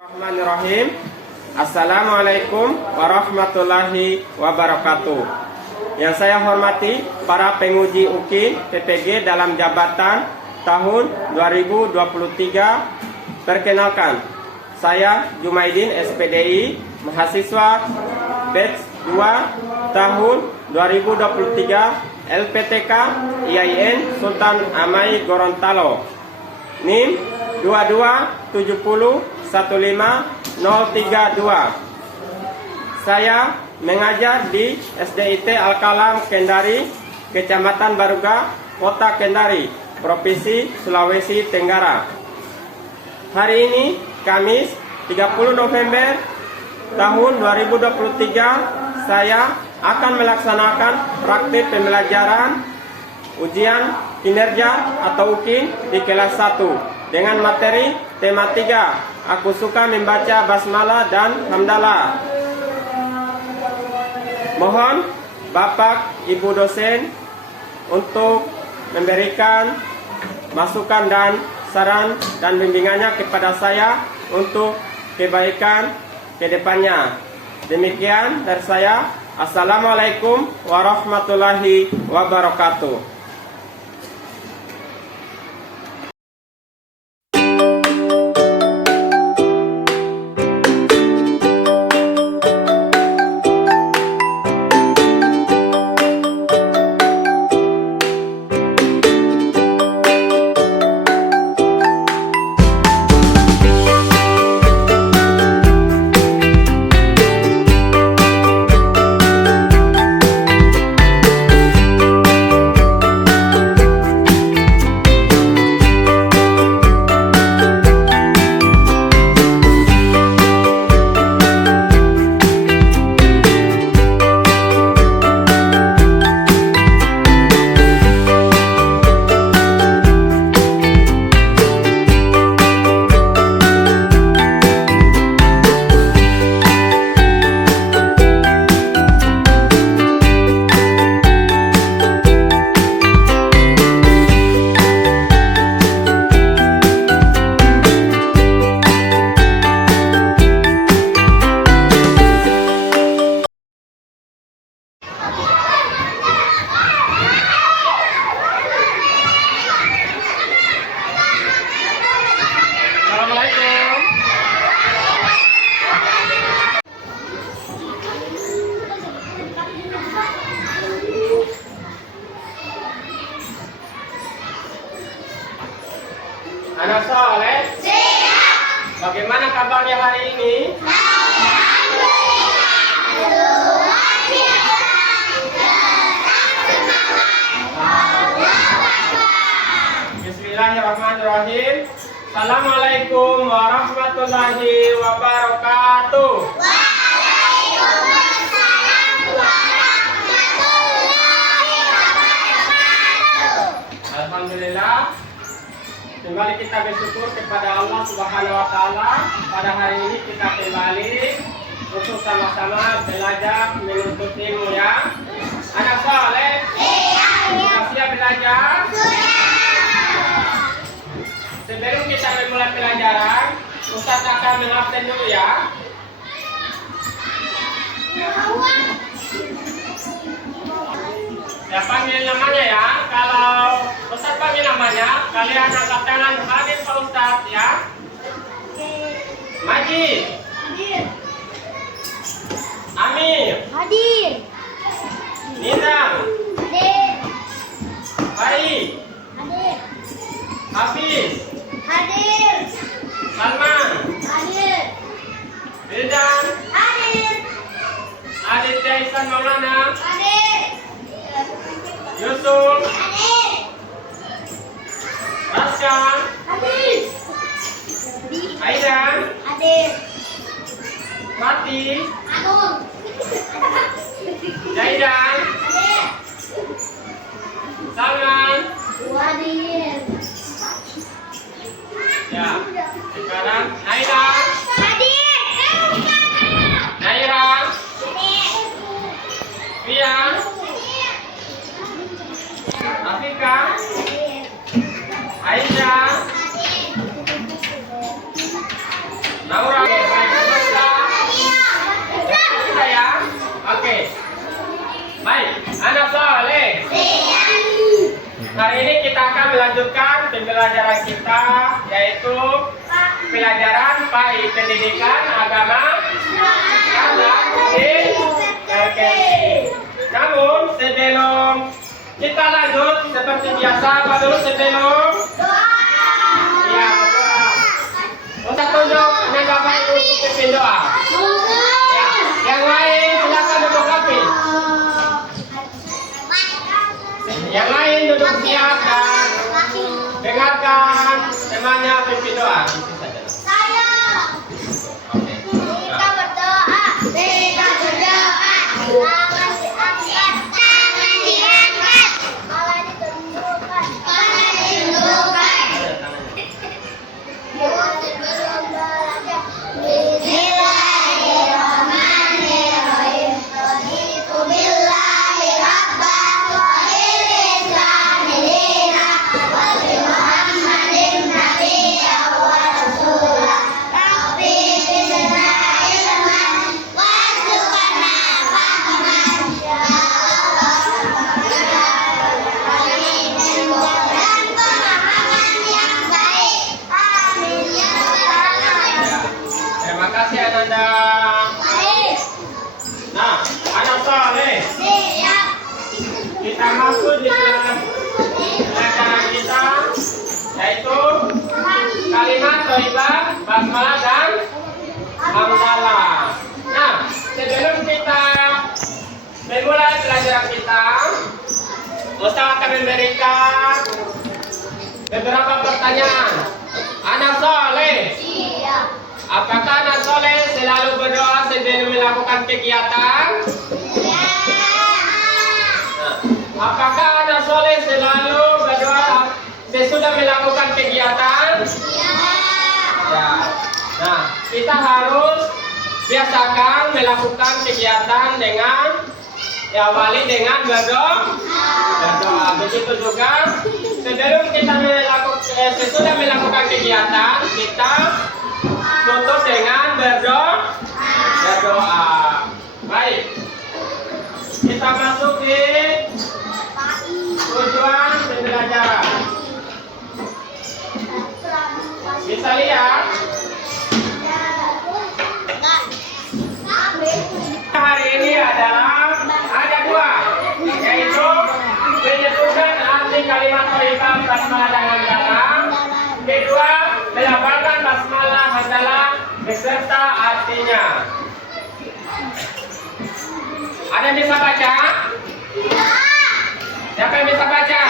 Bismillahirrahmanirrahim. Assalamualaikum warahmatullahi wabarakatuh. Yang saya hormati para penguji UKIN PPG dalam jabatan tahun 2023. Perkenalkan, saya Jumaidin SPDI, mahasiswa batch 2 tahun 2023 LPTK IAIN Sultan Amai Gorontalo. NIM 22701532. Saya mengajar di SDIT Al-Kalam Kendari, Kecamatan Baruga, Kota Kendari, Provinsi Sulawesi Tenggara. Hari ini Kamis 30 November tahun 2023, saya akan melaksanakan praktik pembelajaran ujian kinerja atau UKIN di kelas 1 dengan materi tema 3. Aku suka membaca basmalah dan hamdalah. Mohon Bapak Ibu dosen untuk memberikan masukan dan saran dan bimbingannya kepada saya untuk kebaikan kedepannya. Demikian dari saya. Assalamualaikum warahmatullahi wabarakatuh. Anak soleh? Siap. Bagaimana kabarnya hari ini? Bismillahirrahmanirrahim. Assalamualaikum warahmatullahi wabarakatuh. Waalaikumsalam warahmatullahi wabarakatuh. Alhamdulillah. Kembali kita bersyukur kepada Allah Subhanahu wa Ta'ala. Pada hari ini kita kembali untuk sama-sama belajar menuntut ilmu ya. Anak soleh, sudah siap belajar? Sebelum kita memulai pelajaran, Ustaz akan mengabsen dulu ya. Ya, panggil namanya ya. Kalau Ustaz panggil namanya, kalian angkat tangan hadir Pak Ustaz ya. Majid. Hadir. Amir. Hadir. Nina. Hadir. Baik. Hadir. Hafiz. Hadir. Salman. Hadir. Bildan. Hadir. Aditya Ihsan Maulana. Hadir. Yusuf. Hadir. Raskan. Hadir. Aidan. Hadir. Fatih. Anum. Jaidan. Hadir. Salman. Hadir. Ya, sekarang Naira. Hadir. Naira. Hadir. Pia. Afika. Aisyah. Naura. Hari ini kita akan melanjutkan pembelajaran kita, yaitu pelajaran PAI, Pendidikan Agama Islam dan Budaya. Namun sebelum kita lanjut, seperti biasa, apa dulu sebelum ya, berdoa. Ustaz tunjuk dengan Bapak Ibu untuk pimpin doa. Ya, yang lain silakan duduk rapi. Yang lain duduk siap dan dengarkan temannya pimpin doa. Itu saja. Oke. Kita berdoa. Tangan diangkat. Kepala ditundukkan. Sebelum belajar. Bismillahirrahmanirrahim. Raditu billahi rabban wa bil islami dinan wa bi Muhammadin nabiyyan wa rasulah. Rabbi zidna ilman warzuqna fahman. Ya Allah, dan pemahaman yang baik. Amin ya rabbal alamin. Terima kasih Ananda. Nah, anak soleh, Siap. kita masuk di pelajaran kita, yaitu kalimat thayyibah, basmalah dan hamdalah. Nah, sebelum kita memulai pelajaran kita, Ustaz akan memberikan beberapa pertanyaan. Anak soleh, Siap. apakah anak soleh selalu berdoa sebelum melakukan kegiatan? Ya. Nah, apakah anak soleh selalu berdoa sesudah melakukan kegiatan? Ya. Ya. Nah, kita harus biasakan melakukan kegiatan dengan diawali dengan berdoa. Begitu juga sebelum kita sesudah melakukan kegiatan, kita tutup dengan berdoa. Baik. Kita masuk di tujuan pembelajaran. Bisa lihat hari ini adalah ada dua, yaitu menyebutkan arti kalimat thayyibah, basmalah dan hamdalah. Kedua, melafalkan basmalah, hamdalah beserta artinya. Ada yang bisa baca? Siapa yang bisa baca?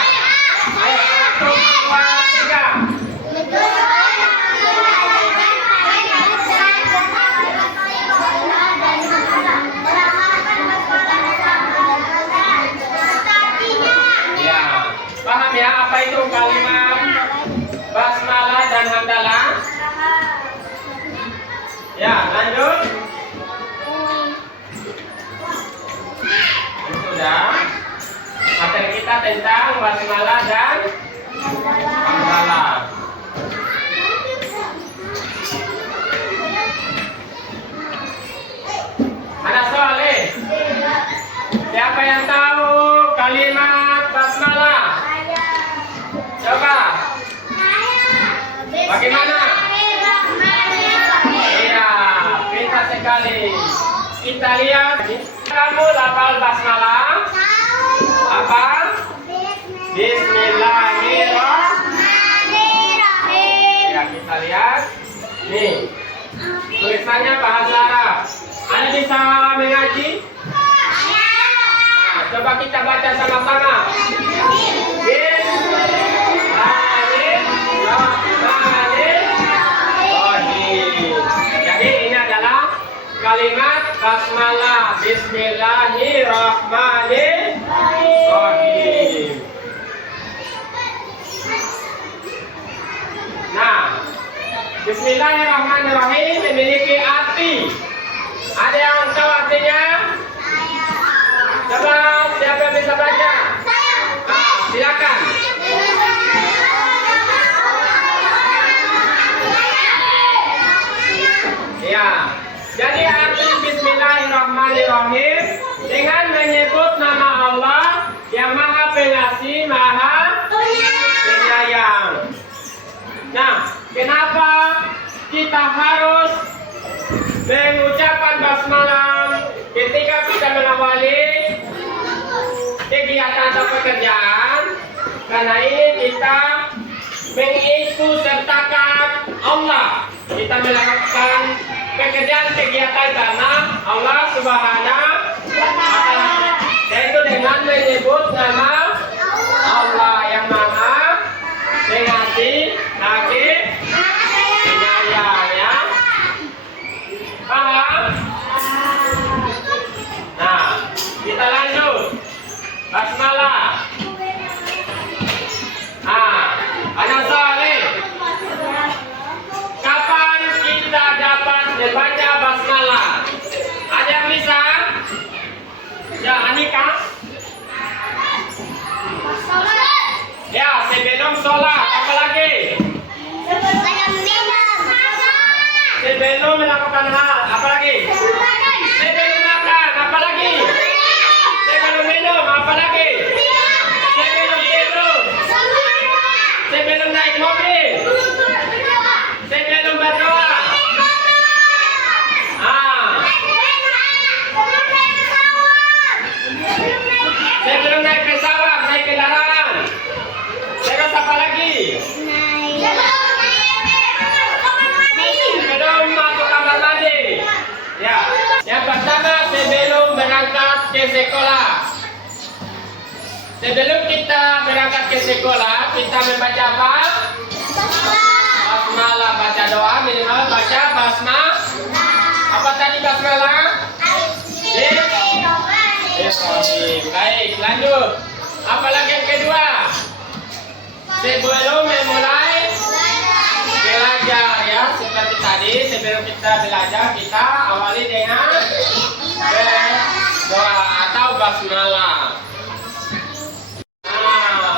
Ayo, 1, 2, 3. Ya, paham ya apa itu kalimat basmalah dan hamdalah? Ya, lanjut. Sudah. Materi kita tentang basmalah dan hamdalah. Anak soleh, siapa yang tahu kalimat basmalah? Coba. Bagaimana? Iya, pintar sekali. Kita lihat. Kamu lafal basmalah. Apa? Bismillahirrahmanirrahim. Ya, kita lihat. Nih, tulisannya bahasa Arab. Anda bisa mengaji? Nah, coba kita baca sama-sama. Bismillahirrahmanirrahim. Jadi ini adalah kalimat basmalah. Bismillahirrahmanirrahim. Nah, Bismillahirrahmanirrahim memiliki arti. Ada yang tahu artinya? Coba siapa yang bisa baca? Silakan. Ya, jadi arti Bismillahirrahmanirrahim dengan menyebut nama kenapa kita harus mengucapkan basmalah ketika kita mengawali kegiatan atau pekerjaan? Karena ini kita mengikutsertakan Allah. Kita melakukan pekerjaan kegiatan karena Allah Subhanahu wa Ta'ala, yaitu dengan menyebut nama Allah yang Maha Pengasih lagi penyayang, ya. Paham? Nah, kita lanjut. Basmalah. Anak saleh, kapan kita dapat membaca basmalah? Ada yang bisa? Ya, Anika? Ya, sebelum sholat, apa lagi? Sebelum melakukan hal, apa lagi? Sebelum makan, apa lagi? Sebelum minum, apa lagi? Sebelum tidur, sebelum naik mobil, sebelum berdoa. Sebelum naik pesawat, naik kendaraan. Terus apa lagi? Sebelum masuk kamar mandi. Ya, yang pertama sebelum berangkat ke sekolah. Sebelum kita berangkat ke sekolah, kita membaca apa? Basmalah, baca doa, minimal baca basmalah. Apa tadi basmalah? Baik, lanjut. Apalagi yang kedua? Sebelum memulai belajar, ya, seperti tadi. Sebelum kita belajar, kita awali dengan doa atau basmalah.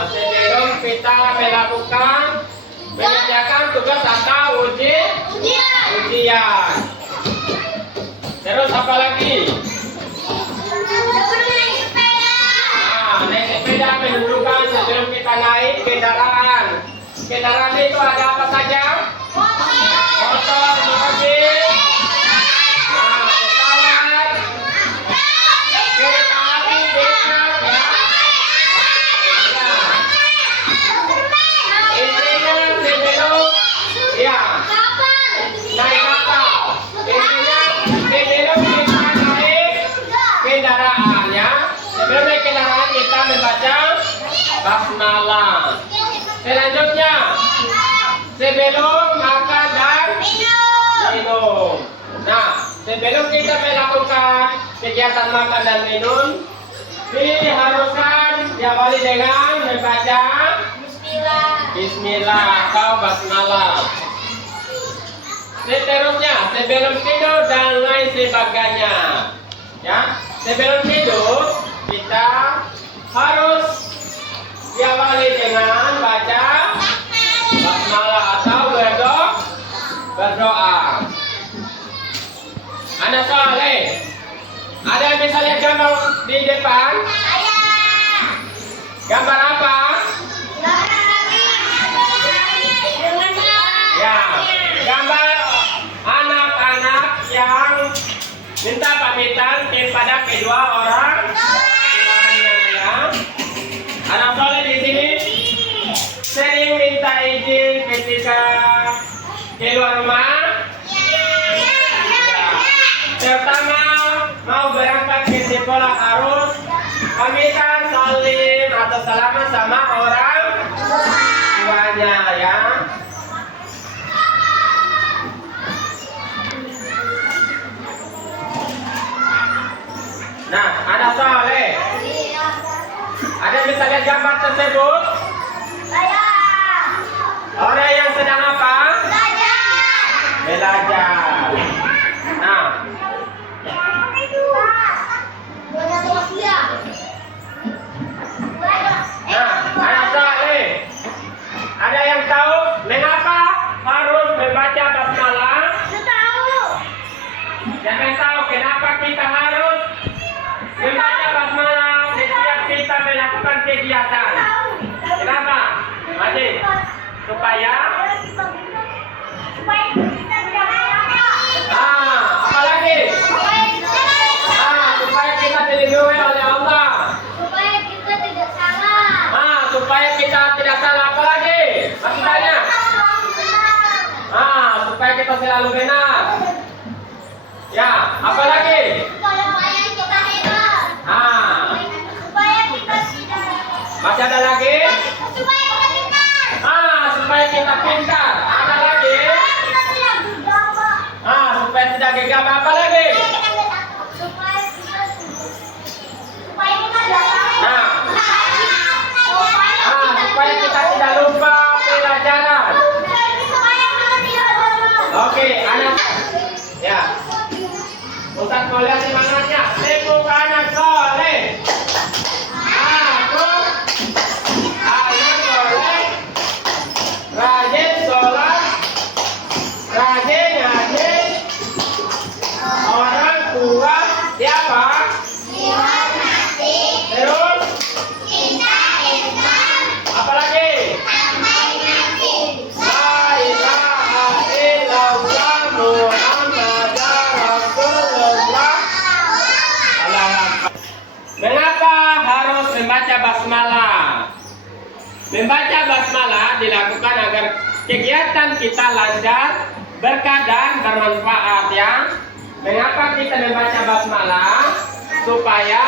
Sebelum kita mengerjakan tugas atau ujian. Terus apa lagi? Naik sepeda menunjukkan sebelum kita naik kendaraan. Kendaraan itu ada apa saja? Motor, mobil, pesawat, kereta api, becak, ya. Intinya sebelum, ya, naik kapal. Intinya sebelum kita naik kendaraan, ya. Sebelum naik kendaraan kita membaca basmalah. Selanjutnya, sebelum makan dan minum. Nah, sebelum kita melakukan kegiatan makan dan minum, diharuskan diawali dengan membaca Bismillah atau basmalah. Seterusnya, sebelum tidur dan lain sebagainya. Ya, sebelum tidur kita harus diawali dengan baca basmalah atau berdoa. Anak saleh, ada yang bisa lihat gambar di depan? Gambar apa? Ya, gambar anak-anak yang minta pamitan kepada kedua orang tuanya, ya. Anak soleh di sini sering minta izin ketika keluar rumah. Pertama, mau berangkat ke sekolah harus pamitan salim atau salaman sama orang tuanya, ya. Nah, anak soleh, ada yang bisa lihat gambar tersebut? Orang yang sedang apa? Belajar. Nah, anak soleh, ada yang tahu mengapa harus membaca basmalah? Siapa yang tahu kenapa kita harus membaca basmalah setiap kita melakukan kegiatan? Kenapa? Adik, supaya Ah, apa lagi? Ah, supaya kita dilindungi oleh Allah. Ah, supaya kita tidak salah. Apa lagi? Masih banyak. Ah, supaya kita selalu benar. Ya, apa lagi? Ah, masih ada lagi? Ah, supaya kita pintar. Ada lagi? Ah, supaya tidak gegabah. Apa lagi? Nah, ah, supaya kita tidak lupa pelajaran. Oke, anak. Ya. Ustaz mau lihat semangatnya. Tepuk anak soleh. Aku anak soleh. Rajin sholat. Rajin ngaji. Orang tua siapa? Terus apa lagi? La ilaha illallah Muhammadar Rasulullah. Mengapa harus membaca basmalah? Membaca basmalah dilakukan agar kegiatan kita lancar, berkah dan bermanfaat ya. Mengapa kita membaca basmalah? Supaya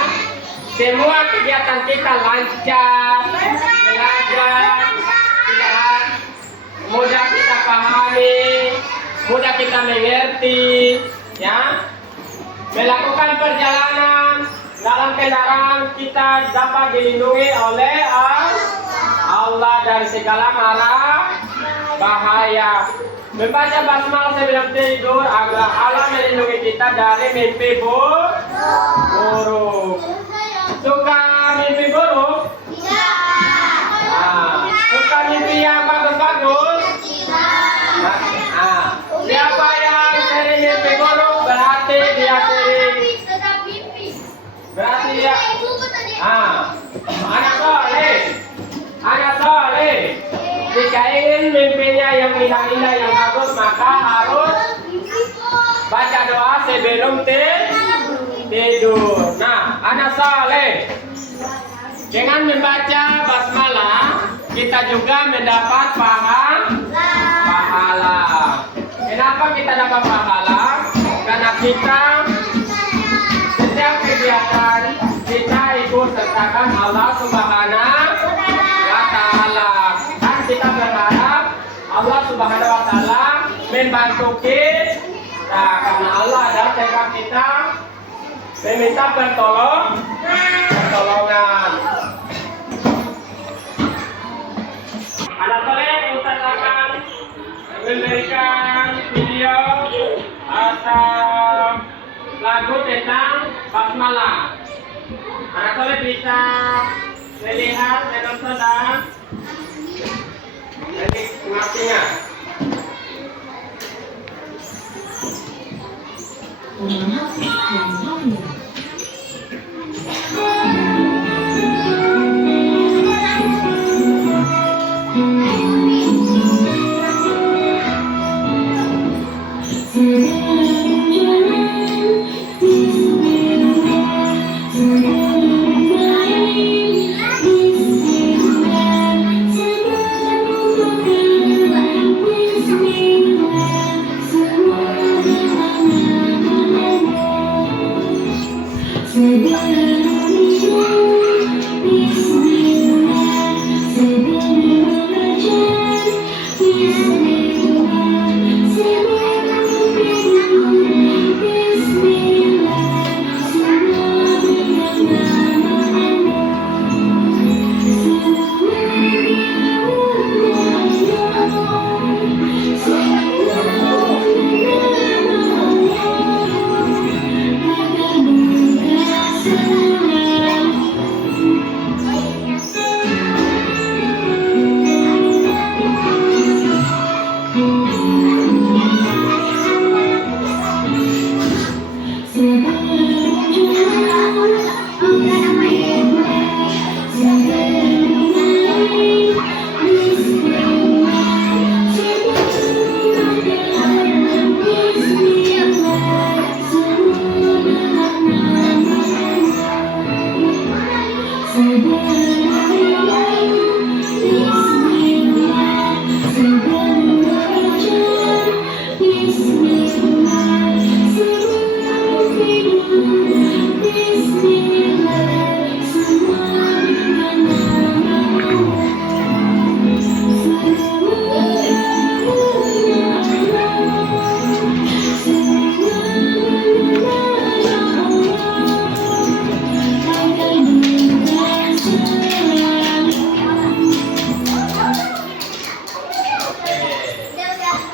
semua kegiatan kita lancar, belajar, tidak mudah kita pahami, mudah kita mengerti, ya. Melakukan perjalanan dalam kendaraan kita dapat dilindungi oleh Allah dari segala mara bahaya. Membaca basmalah sebelum tidur agar Allah melindungi kita dari mimpi buruk. Suka mimpi buruk? Ah, suka mimpi yang bagus-bagus? Ah, siapa yang sering mimpi buruk berarti dia sering. Berarti dia. Ah, anak soleh. Jika ingin mimpinya yang indah-indah yang bagus, maka harus baca doa sebelum tidur. Nah, anak soleh, dengan membaca basmalah kita juga mendapat pahala. Kenapa kita dapat pahala? Karena kita setiap kegiatan kita ikut sertakan Allah Subhanahu wa Ta'ala. Dan kita berharap Allah Subhanahu wa Ta'ala membantu kita. Nah, karena Allah adalah Tuhan kita, meminta pertolongan. Anak soleh, Ustaz akan memberikan video atau lagu tentang basmalah. Anak soleh bisa melihat, menonton dan menikmatinya.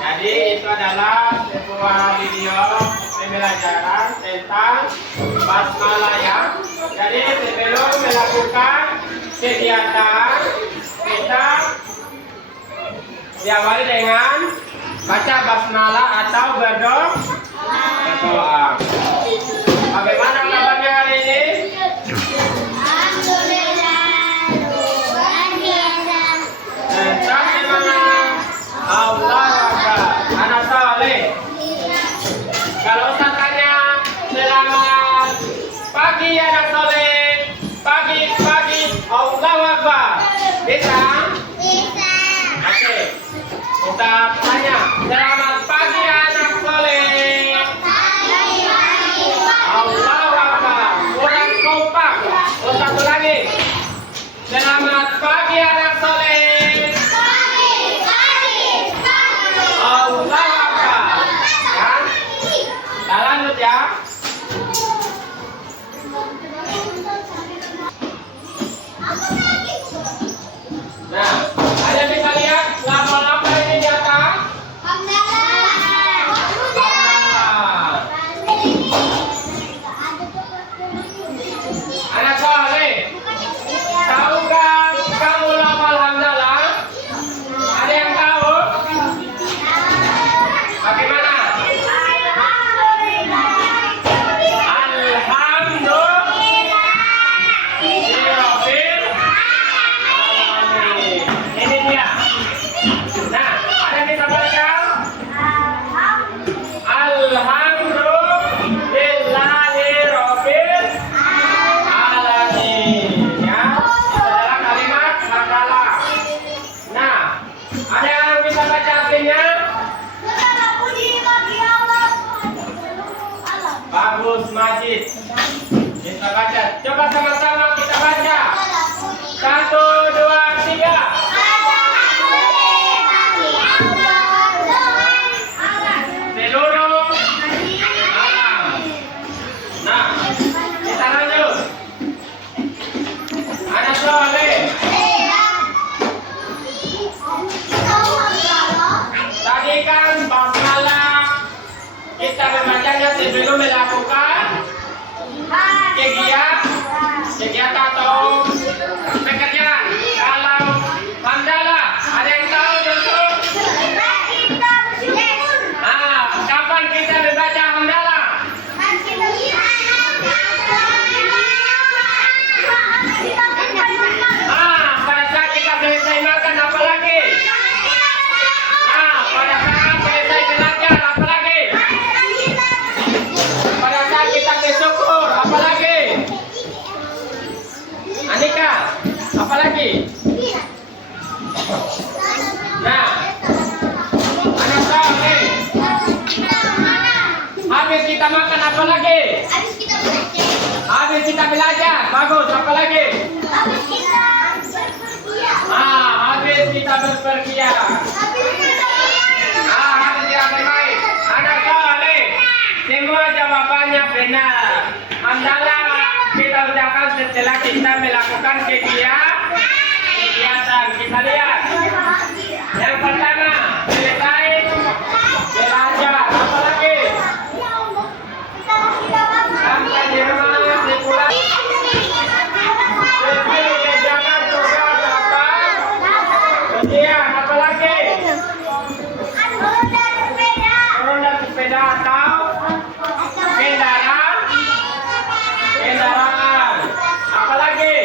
Jadi itu adalah sebuah video pembelajaran tentang basmalah ya. Jadi sebelum melakukan kegiatan kita diawali dengan baca basmalah atau berdoa. Bagaimana kabarnya hari ini? Tentang semangat Allah Akbar. Anak soleh. Kalau Ustaz tanya selamat pagi anak soleh, pagi Allah Akbar. Bisa? Oke. Ustaz tanya selamat pagi anak soleh. Allah Akbar. Kurang kompak. Ustaz ulangi. Selamat pagi anak soleh. Allah Akbar. Ya. Kita lanjut ya. Nah, ada bisa lihat lama-lama ini di atas? Anak soleh, tahukah kamu lafal hamdalah? Ada yang tahu? Bagaimana? Alhamdulillahirabbil alamin. Ini dia. Nah, ada yang bisa baca? Alhamdulillahirabbil alamin. Ya, itu adalah kalimat hamdalah. Nah, ada yang bisa baca artinya? Bagus, Majid. Kita baca. Coba sama-sama kita baca. 1, 2, 3. Seluruh alam. Nah, kita lanjut. Anak soleh. Tadi kan basmalah kita membacanya sebelum melakukan kegiatan atau pekerjaan. Kalau hamdalah, ada yang tahu dulu? Kapan kita membaca hamdalah? Pada saat kita selesai makan, apa lagi? Pada saat selesai belajar, apa lagi? Pada saat kita bersyukur, apa lagi? Anika, apa lagi? Nah, anak soleh, habis kita makan apa lagi? Habis kita belajar, bagus, apa lagi? Habis kita berpergian. Habis kita bermain. Anak soleh, semua jawabannya benar. Hamdalah kita ucapkan setelah kita melakukan kegiatan. Kita lihat. Yang pertama, selesai belajar. Apa lagi? Sampai di rumah, pulang. Selesai kerjakan tugas apa? Ujian, apa lagi? Turun dari sepeda atau kendaraan. Apa lagi?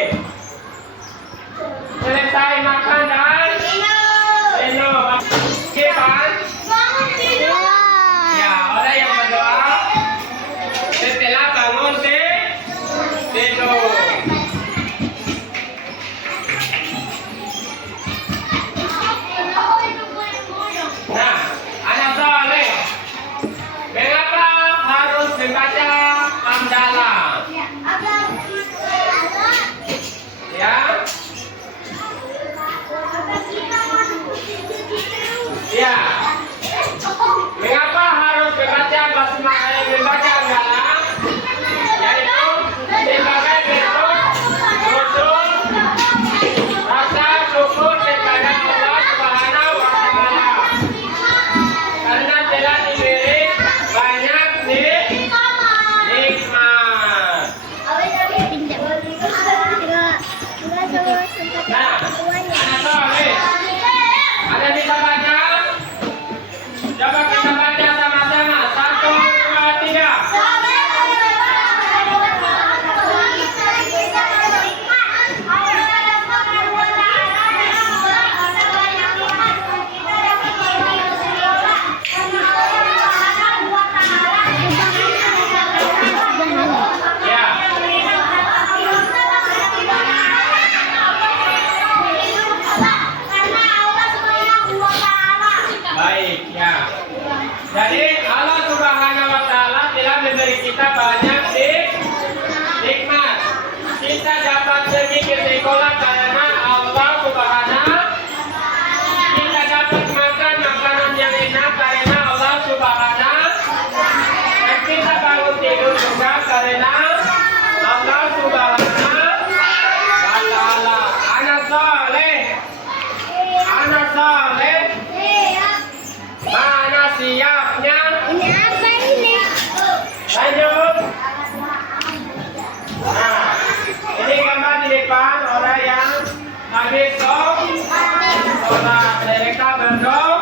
Habis sholat, mereka berdoa.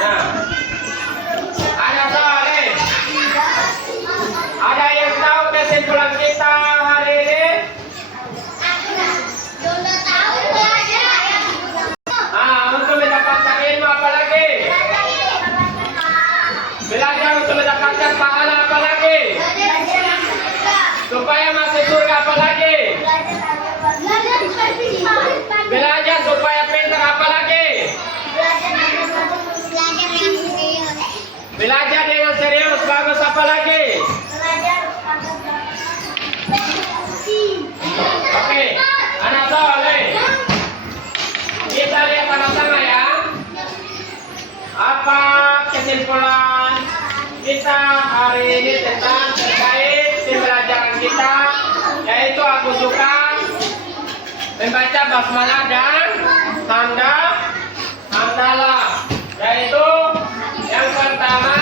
Nah, ada soalnya. Ada yang tahu kesimpulan kita hari ini? Untuk mendapatkan ilmu apa lagi? Belajar untuk mendapatkan pahala apa lagi? Supaya masuk surga apa lagi? Belajar supaya pintar apa lagi? Belajar dengan serius, bagus apa lagi? Oke, anak soleh. Kita lihat sama-sama ya. Apa kesimpulan kita hari ini tentang terkait pembelajaran kita, yaitu aku suka membaca basmalah dan hamdalah, yaitu yang pertama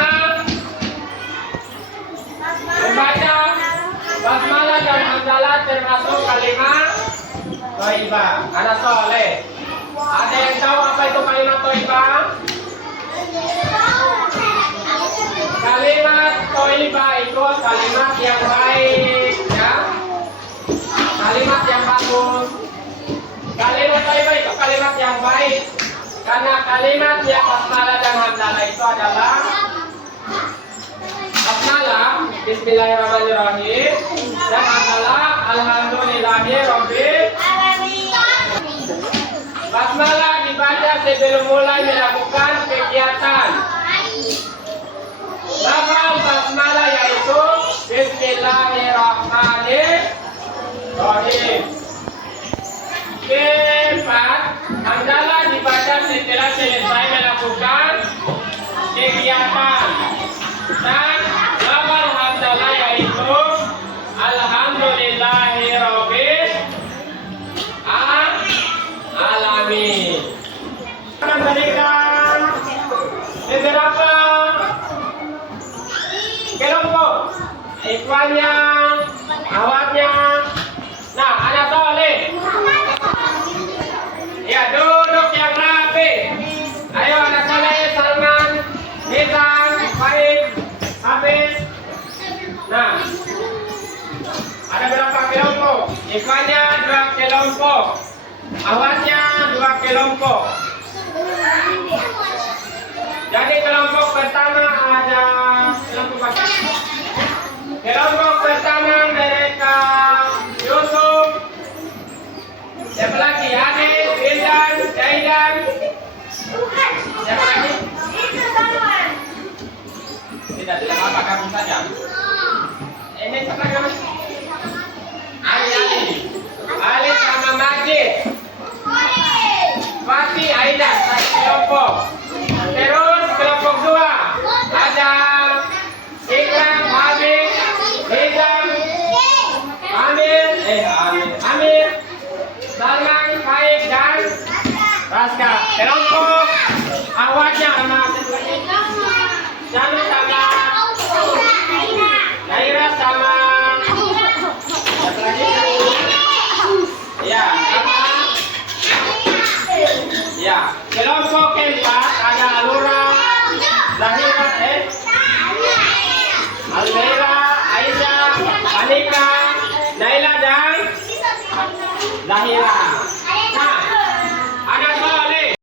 membaca basmalah dan hamdalah termasuk kalimat thayyibah. Anak soleh, ada yang tahu apa itu kalimat thayyibah? Kalimat thayyibah itu kalimat yang baik, ya. Kalimat yang bagus. Kalimat thayyibah itu kalimat yang baik. Karena kalimat yang basmalah dan hamdalah itu adalah basmalah bismillahirrahmanirrahim dan hamdalah alhamdulillahirabbil alamin. Basmalah dibaca sebelum mulai melakukan kegiatan. Lafal basmalah yaitu bismillahirrahmanirrahim. Keempat, hamdalah dibaca setelah selesai melakukan kegiatan. Dan lafal hamdalah yaitu alhamdulillahirabbil alamin. Akan berikan beberapa kelompok, ikhwannya, awatnya. Nah, anak soleh, ya duduk yang rapi. Ayo anak soleh, Salman, Nizam, Baik, Hafiz. Nah, ada berapa kelompok? Ikhwannya 2 kelompok, awatnya 2 kelompok. Jadi kelompok pertama ada kelompok pertama mereka Yusuf, siapa lagi? Anis, Rizan, Zaidan, siapa lagi? Tidak apa, kamu saja. Ini siapa lagi? Ali sama Majid, Fatih, Aida, satu kelompok. Terus kelompok 2 ada Ikram, Habib, Nizam, Amir, Salman, Faik dan Raska. Kelompok awalnya sama Naira sama siapa lagi? Ya, ya. Kelompok keempat ada Alura, Zahira, Almeira, Aisyah, Anika, Naila dan Zahira. Nah, anak soleh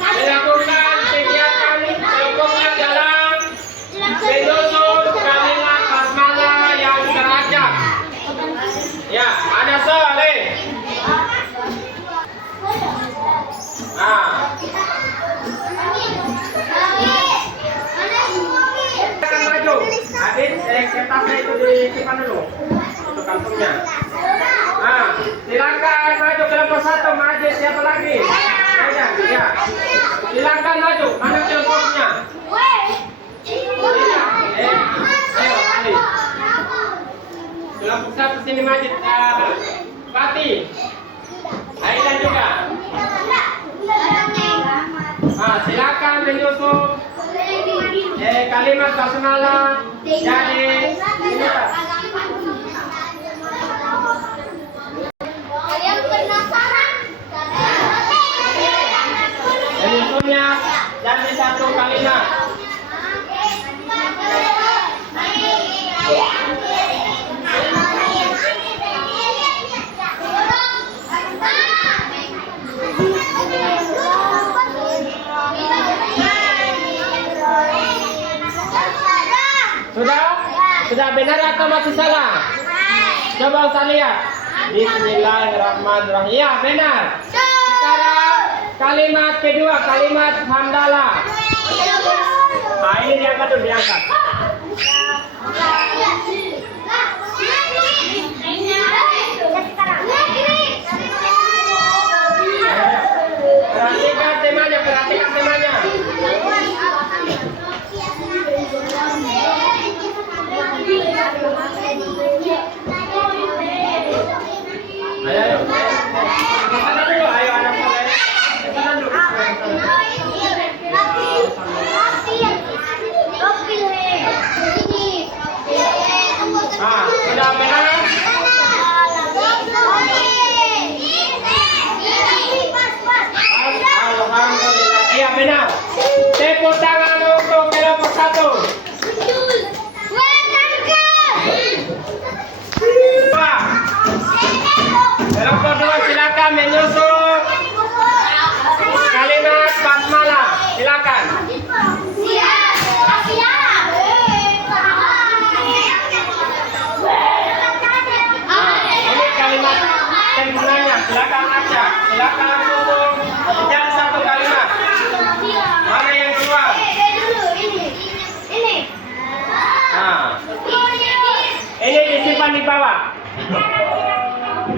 melakukan kegiatan kelompoknya dalam menyusun kalimat basmalah yang terancam. Ya, anak soleh. Nah, akan maju. Adit, kertasnya itu disimpan dulu untuk kantongnya. Nah, silakan maju kelompok 1. Maju siapa lagi? Ya. Silakan maju. Mana kelompoknya? Ayo, Ali. Kelompok 1 sini maju. Fatih, Aidan juga. Nah, silakan menyusup Kalimat basmalah jadi ini Pak. Kalian penasaran? Menyusunnya jadi satu kalimat. Sudah? Sudah benar atau masih salah? Coba usah lihat. Bismillahirrahmanirrahim. Ya, benar. Sekarang kalimat kedua, kalimat hamdalah. Nah, ini diangkat dulu, diangkat. Perhatikan temanya, perhatikan temanya. Ayo, ayo. Kesana dulu, ayo anak soleh. Kesana dulu. Ah, sudah benar? Alhamdulillah. Iya benar. Tepuk tangan untuk kelompok satu. Kelompok dua silakan menyusun kalimat basmalah. Silakan. Ini kalimat temanya. Silakan baca. Silakan susun jadi satu kalimat. Mana yang keluar? Nah, ini disimpan di bawah.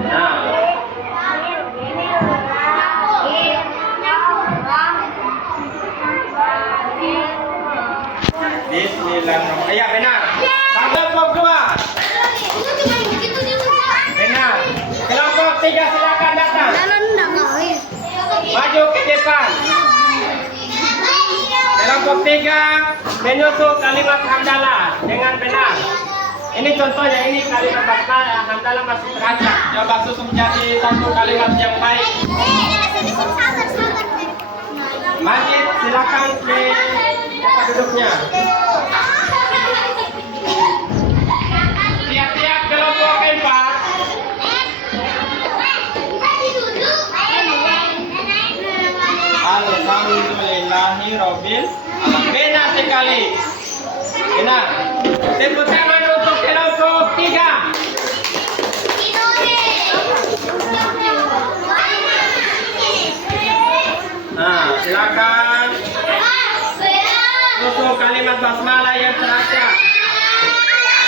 Nah. Bismillahirrahmanirrahim. Ya benar. Kelompok dua. Benar. Kelompok tiga silakan datang. Maju ke depan. Kelompok tiga menyusun kalimat hamdalah dengan benar. Ini contohnya, ini kalimat basmalah hamdalah masih terancam. Coba susun menjadi satu kalimat yang baik. Majid silakan ke tempat duduknya. Siap-siap kelompok empat. Alhamdulillahirobbil alamin. Benar sekali. Benar. Tepuk tangan untuk kelompok tiga. Nah, silakan susun kalimat basmalah yang terancam.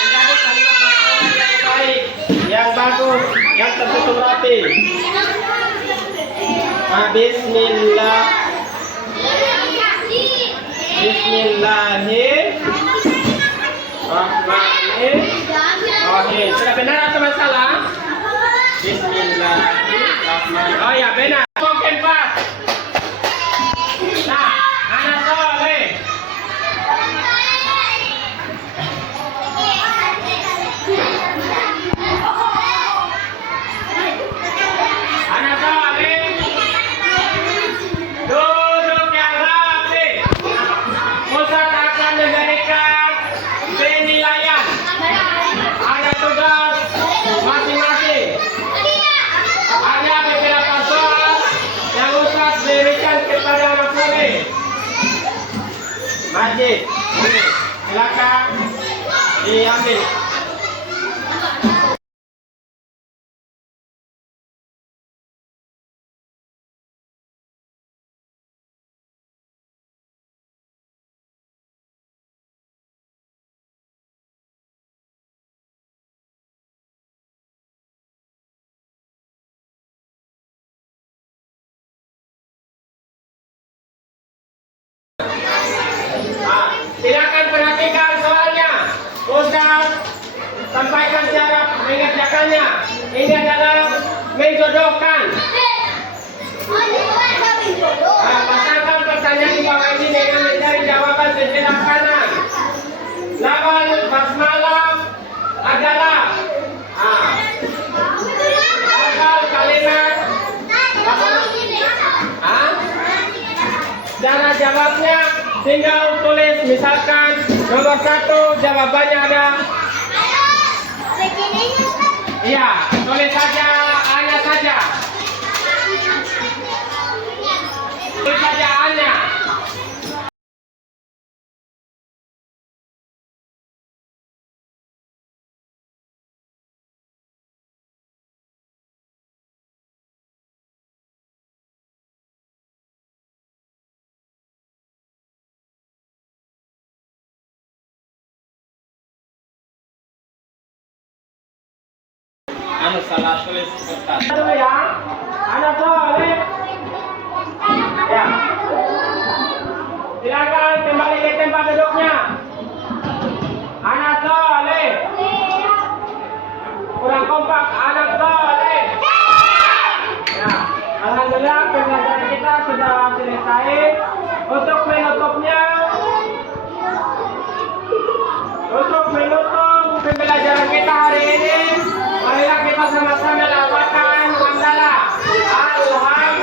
Menjadi kalimat basmalah yang baik, yang bagus, yang tersusun rapi. Nah, Bismillah. Bismillahirrahmanirrahim. Sudah benar atau masalah? Bismillahirrahmanirrahim. Oh ya benar. Mungkin Pak. Nah, anak soleh. Anak soleh. Duduk yang rapi. Ustaz akan memberikan penilaian. Ada tugas masing-masing. Ada beberapa soal yang Ustaz berikan kepada anak soleh. Majid, silakan diambil. Silakan perhatikan soalnya. Ustaz sampaikan cara mengerjakannya. Ini adalah menjodohkan. Pasangkan pertanyaan di bawah ini dengan mencari jawaban sebelah kanan. tinggal tulis misalkan nomor 1 jawabannya ada. Iya, tulis saja A-nya saja. Tulis saja A-nya. Anu salah tulis Ustaz. Dulu ya. Anak soleh. Ya. Silakan kembali ke tempat duduknya. Anak soleh. Kurang kompak, anak soleh. Ya. Alhamdulillah pembelajaran kita sudah selesai. Untuk menutup pembelajaran kita hari ini, marilah kita sama-sama lafalkan hamdalah. Alhamdulillah.